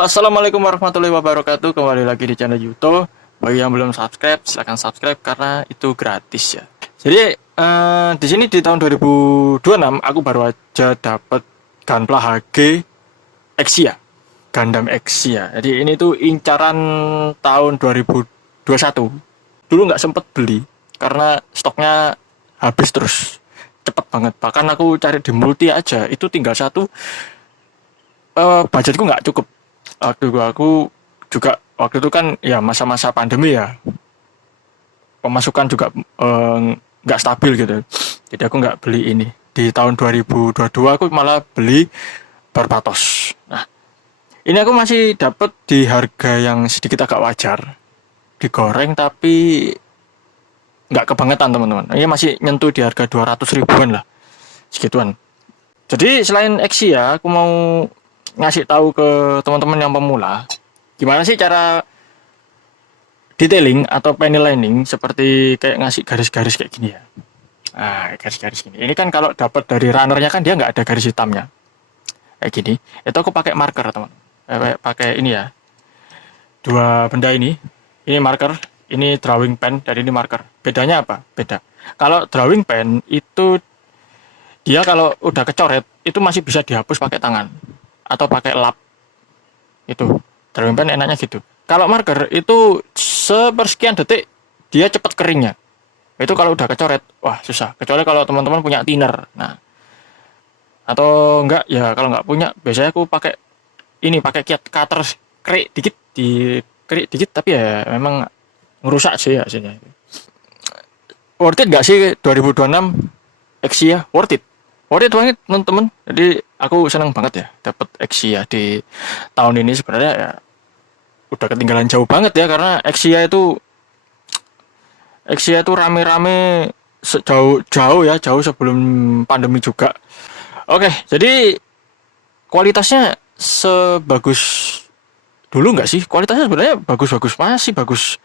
Halo, assalamualaikum warahmatullahi wabarakatuh. Kembali lagi di channel YouTube. Bagi yang belum subscribe, silahkan subscribe karena itu gratis ya. Jadi di sini di tahun 2026 aku baru aja dapat Gunpla HG Exia, Gundam Exia. Jadi ini tuh incaran tahun 2021. Dulu nggak sempet beli karena stoknya habis terus cepet banget. Bahkan aku cari di multi aja itu tinggal satu. Budgetku nggak cukup. Aku juga waktu itu kan ya masa-masa pandemi ya, pemasukan juga nggak stabil gitu, jadi aku nggak beli ini. Di tahun 2022 aku malah beli Barbatos. Nah, ini aku masih dapat di harga yang sedikit agak wajar, digoreng tapi nggak kebangetan teman-teman. Ini masih nyentuh di harga 200 ribuan lah, segituan. Jadi selain Exi ya, aku mau ngasih tahu ke teman-teman yang pemula gimana sih cara detailing atau penilining, seperti kayak ngasih garis-garis kayak gini ya. Nah, garis-garis gini. Ini kan kalau dapat dari runnernya kan dia nggak ada garis hitamnya. Kayak gini. Itu aku pakai marker, teman. Pakai ini ya. Dua benda ini. Ini marker, ini drawing pen, dan ini marker. Bedanya apa? Beda. Kalau drawing pen itu dia kalau udah kecoret itu masih bisa dihapus pakai tangan atau pakai lap. Itu drawing pen enaknya gitu. Kalau marker itu sepersekian detik dia cepat keringnya. Itu kalau udah kecoret, wah susah. Kecuali kalau teman-teman punya thinner. Nah, atau enggak ya kalau enggak punya, biasanya aku pakai ini, pakai cutter kerik dikit, di kerik dikit, tapi ya memang ngerusak sih hasilnya. Worth it enggak sih 2026 Exia? Worth it. Worth it banget teman-teman. Jadi aku senang banget ya dapat Exia di tahun ini. Sebenarnya ya udah ketinggalan jauh banget ya, karena Exia itu rame-rame jauh ya, jauh sebelum pandemi juga. Oke, jadi kualitasnya sebagus dulu nggak sih? Kualitasnya sebenarnya bagus-bagus, masih bagus.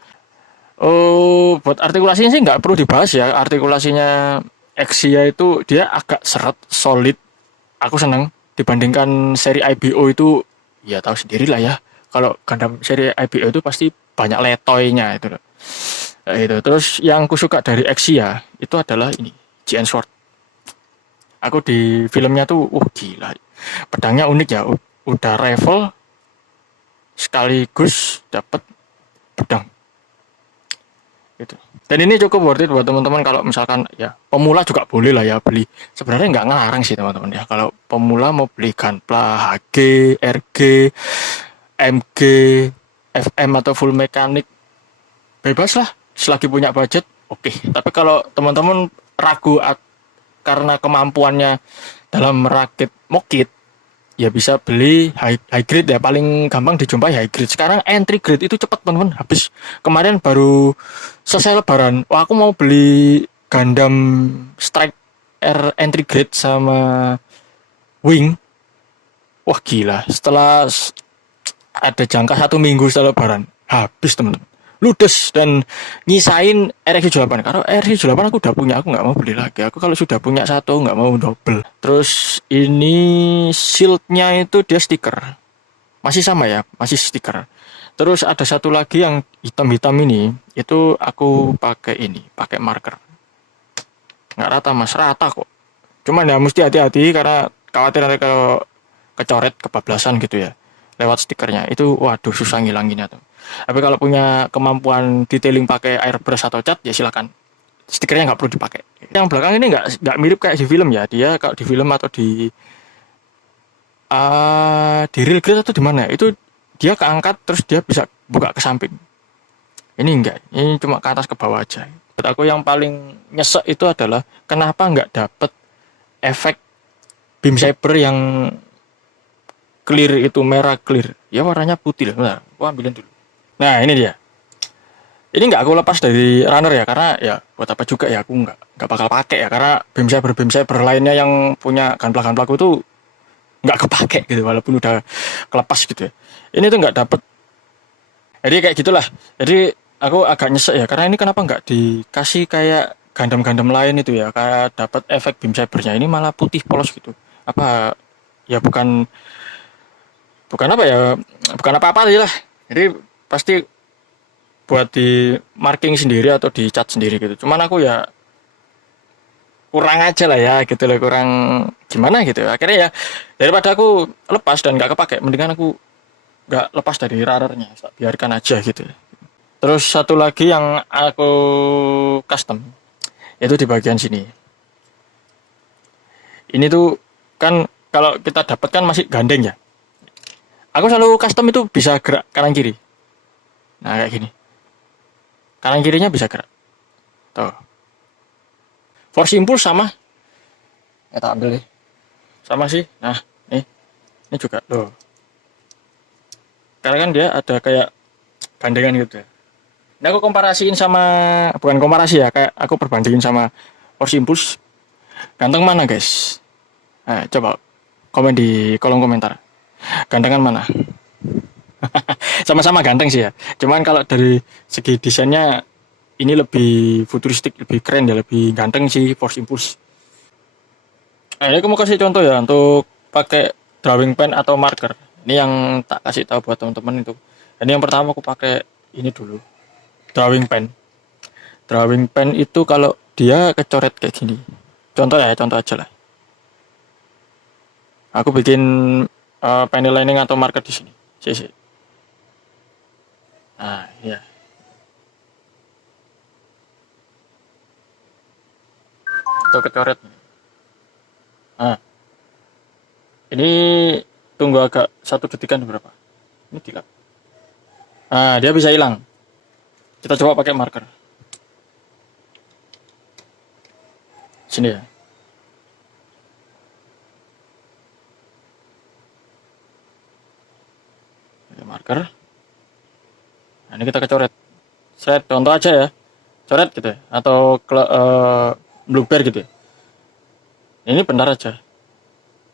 Oh, buat artikulasinya sih nggak perlu dibahas ya. Artikulasinya Exia itu dia agak seret, solid. Aku seneng dibandingkan seri IBO itu, ya tahu sendiri lah ya. Kalau Gundam seri IBO itu pasti banyak letoynya itu loh. Itu terus yang ku suka dari Exia itu adalah ini, GN Sword. Aku di filmnya tuh gila, pedangnya unik ya, udah rifle sekaligus dapat pedang gitu. Dan ini cukup worth it buat teman-teman kalau misalkan ya pemula juga boleh lah ya beli. Sebenarnya nggak ngelarang sih teman-teman ya, kalau pemula mau beli Gunpla HG, RG, MG, FM atau full mekanik, bebas lah selagi punya budget. Oke. Tapi kalau teman-teman ragu karena kemampuannya dalam merakit mokit, ya bisa beli high grade ya, paling gampang dijumpai high grade. Sekarang entry grade itu cepat teman-teman, habis. Kemarin baru selesai lebaran, wah aku mau beli Gundam Strike R entry grade sama Wing. Wah gila, setelah ada jangka 1 minggu setelah lebaran habis teman-teman, ludes. Dan nyisain RX-8, karena RX-8 aku udah punya, aku nggak mau beli lagi. Aku kalau sudah punya satu nggak mau double. Terus ini shieldnya itu dia stiker, masih sama ya, masih stiker. Terus ada satu lagi yang hitam-hitam ini, itu aku pakai ini, pakai marker. Nggak rata mas, rata kok. Cuman ya mesti hati-hati karena khawatir nanti kalau kecoret kebablasan gitu ya lewat stikernya itu, waduh susah ngilanginnya tuh. Tapi kalau punya kemampuan detailing pakai airbrush atau cat ya silakan, stikernya nggak perlu dipakai. Yang belakang ini nggak mirip kayak di film ya, dia kalau di film atau di real grade atau di mana itu dia keangkat terus dia bisa buka ke samping. Ini enggak, ini cuma ke atas ke bawah aja. Buat aku yang paling nyesek itu adalah kenapa nggak dapet efek beam saber yang clear, itu merah clear ya, warnanya putih lah. Bentar, aku ambilin dulu. Nah ini dia, ini nggak aku lepas dari runner ya, karena ya buat apa juga ya, aku nggak bakal pakai ya, karena beam saber lainnya yang punya gunpla aku tuh nggak kepake gitu, walaupun udah kelepas gitu ya. Ini tuh nggak dapet, jadi kayak gitulah. Jadi aku agak nyesek ya, karena ini kenapa nggak dikasih kayak Gundam lain itu ya, kayak dapat efek beam sabernya, ini malah putih polos gitu. Apa ya, bukan bukan apa ya, bukan apa-apa sih lah. Jadi pasti buat di marking sendiri atau di cat sendiri gitu. Cuman aku ya kurang aja lah ya gitu loh, kurang gimana gitu. Akhirnya ya daripada aku lepas dan nggak kepake, mendingan aku nggak lepas dari rarernya, biarkan aja gitu. Terus satu lagi yang aku custom itu di bagian sini. Ini tuh kan kalau kita dapat kan masih gandeng ya. Aku selalu custom itu bisa gerak kanan kiri. Nah kayak gini. Kanan kirinya bisa gerak. Tuh. Force impulse sama. Ya tak ambil deh. Sama sih. Nah, ini juga tuh. Karena kan dia ada kayak gandengan gitu ya. Ini aku komparasiin sama, bukan komparasi ya, kayak aku perbandingin sama force impulse. Ganteng mana guys? Coba komen di kolom komentar. Gantengan mana? Sama-sama ganteng sih ya. Cuman kalau dari segi desainnya ini lebih futuristik, lebih keren ya, lebih ganteng sih Force Impulse. Ini aku mau kasih contoh ya untuk pakai drawing pen atau marker. Ini yang tak kasih tahu buat teman-teman itu. Ini yang pertama aku pakai ini dulu. Drawing pen. Drawing pen itu kalau dia kecoret kayak gini. Contoh ya, contoh aja lah. Aku bikin panel lining atau marker di sini. Sisi. Nah, ya. Itu kecoret. Nah, ini tunggu agak 1 detikan berapa? Ini 3. Nah, dia bisa hilang. Kita coba pakai marker. Sini ya. Pakai marker. Nah, ini kita kecoret. Set, contoh aja ya. Coret gitu ya. Atau blueberry gitu ya. Ini bentar aja.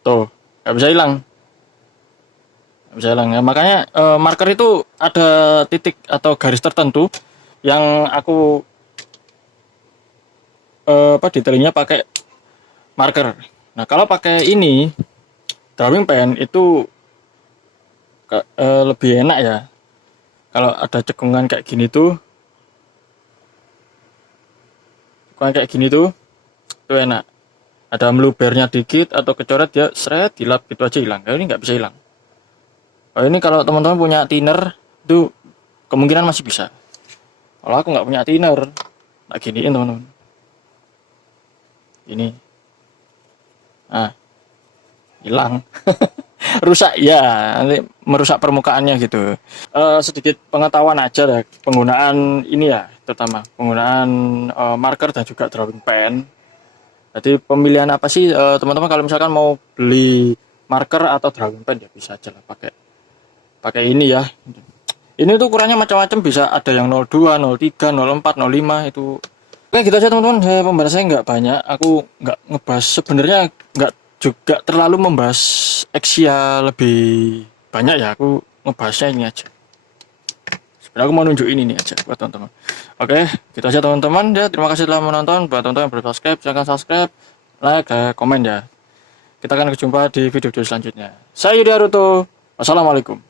Tuh, nggak bisa hilang. Nggak bisa hilang ya. Makanya marker itu ada titik atau garis tertentu yang aku detailnya pakai marker. Nah, kalau pakai ini drawing pen itu lebih enak ya. Kalau ada cekungan kayak gini tuh, itu enak. Ada melubernya dikit atau kecoret dia seret dilap gitu aja hilang. Kalau ini nggak bisa hilang. Ini kalau teman-teman punya thinner itu kemungkinan masih bisa. Kalau aku nggak punya thinner, tak giniin teman-teman. Ini, nah hilang, rusak ya, nanti merusak permukaannya gitu. Sedikit pengetahuan aja ya penggunaan ini ya, terutama penggunaan marker dan juga drawing pen. Jadi pemilihan apa sih teman-teman kalau misalkan mau beli marker atau drawing pen ya bisa aja lah pakai ini ya. Ini tuh ukurannya macam-macam, bisa ada yang 02, 03, 04, 05 itu. Oke gitu aja teman-teman. Pembahasannya nggak banyak. Aku nggak ngebahas, sebenarnya nggak juga terlalu membahas Exia lebih banyak ya. Aku ngebahasnya ini aja. Sebenarnya aku mau nunjukin ini aja buat teman-teman. Oke, gitu aja teman-teman ya. Terima kasih telah menonton. Buat teman-teman yang belum subscribe, silahkan subscribe, like, dan komen ya. Kita akan berjumpa di video selanjutnya. Saya Yudi Haruto. Wassalamualaikum.